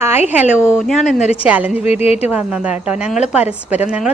Hi hello, ഞാൻ ഇന്നൊരു challenge video ആയിട്ട് വന്നതാണ് കേട്ടോ. ഞങ്ങൾ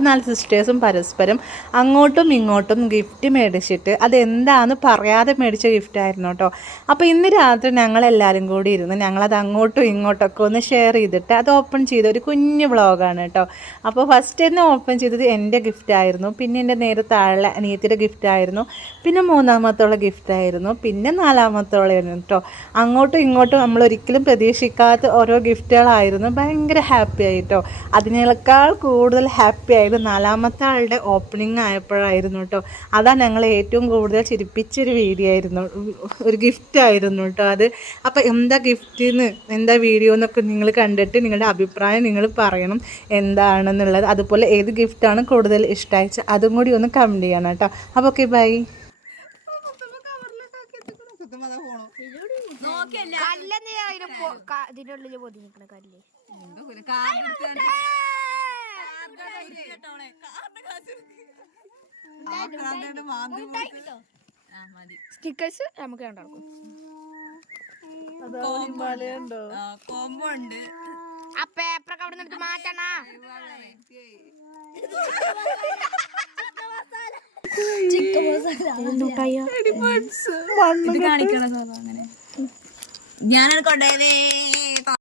4 സിസ്റ്റേഴ്സും പരസ്പരം അങ്ങോട്ടും ഇങ്ങോട്ടും ഗിഫ്റ്റ് മേടിച്ചിട്ട് അതെന്താണെന്ന് പറയാതെ മേടിച്ച ഗിഫ്റ്റായിരുന്നു കേട്ടോ. അപ്പോൾ ഇന്ന് രാത്രി ഞങ്ങളെല്ലാവരും കൂടി ഇരുന്ന് ഞങ്ങളത് അങ്ങോട്ടും ഇങ്ങോട്ടൊക്കെ ഒന്ന് ഷെയർ ചെയ്തിട്ട് അത് ഓപ്പൺ ചെയ്ത ഒരു കുഞ്ഞു വ്ളോഗാണ് കേട്ടോ. അപ്പോൾ ഫസ്റ്റ് തന്നെ ഓപ്പൺ ചെയ്തത് എൻ്റെ ഗിഫ്റ്റായിരുന്നു, പിന്നെ എൻ്റെ നേരെ താഴെ അനിയത്തിയുടെ ഗിഫ്റ്റായിരുന്നു, പിന്നെ 3ാമത്തോളം ഗിഫ്റ്റായിരുന്നു, പിന്നെ 4ാമത്തോളായിരുന്നു കേട്ടോ. അങ്ങോട്ടും ഇങ്ങോട്ടും നമ്മളൊരിക്കലും പ്രതീക്ഷിക്കാത്ത ഓരോ ഗിഫ്റ്റ് ായിരുന്നു. ഭയങ്കര ഹാപ്പി ആയിട്ടോ. അതിനേക്കാൾ കൂടുതൽ ഹാപ്പി ആയത് 4ാമത്തെ ആളുടെ ഓപ്പണിംഗ് ആയപ്പോഴായിരുന്നു കേട്ടോ. അതാണ് ഞങ്ങൾ ഏറ്റവും കൂടുതൽ ചിരിപ്പിച്ചൊരു വീഡിയോ ആയിരുന്നു, ഒരു ഗിഫ്റ്റ് ആയിരുന്നു കേട്ടോ അത്. അപ്പോൾ എന്താ ഗിഫ്റ്റിന്ന് എന്താ വീഡിയോ എന്നൊക്കെ നിങ്ങൾ കണ്ടിട്ട് നിങ്ങളുടെ അഭിപ്രായം നിങ്ങൾ പറയണം എന്താണെന്നുള്ളത്. അതുപോലെ ഏത് ഗിഫ്റ്റാണ് കൂടുതൽ ഇഷ്ടമായിച്ച അതും കൂടി ഒന്ന് കമൻറ്റ് ചെയ്യണം കേട്ടോ. അപ്പോൾ ഓക്കെ, ബൈ. ഇതിനുള്ളില് പൊതിഞ്ഞിക്കണ കല്ല് സ്റ്റിക്കേഴ്സ് നമുക്ക് കണ്ടാക്കും. കോമ്പോ ഉണ്ട്. ആ പേപ്പറൊക്കെ അവിടെ നിന്ന് മാറ്റണ. ഇത് കാണിക്കണ അങ്ങനെ ഞാനാണ് കൊണ്ടുപോയതേ.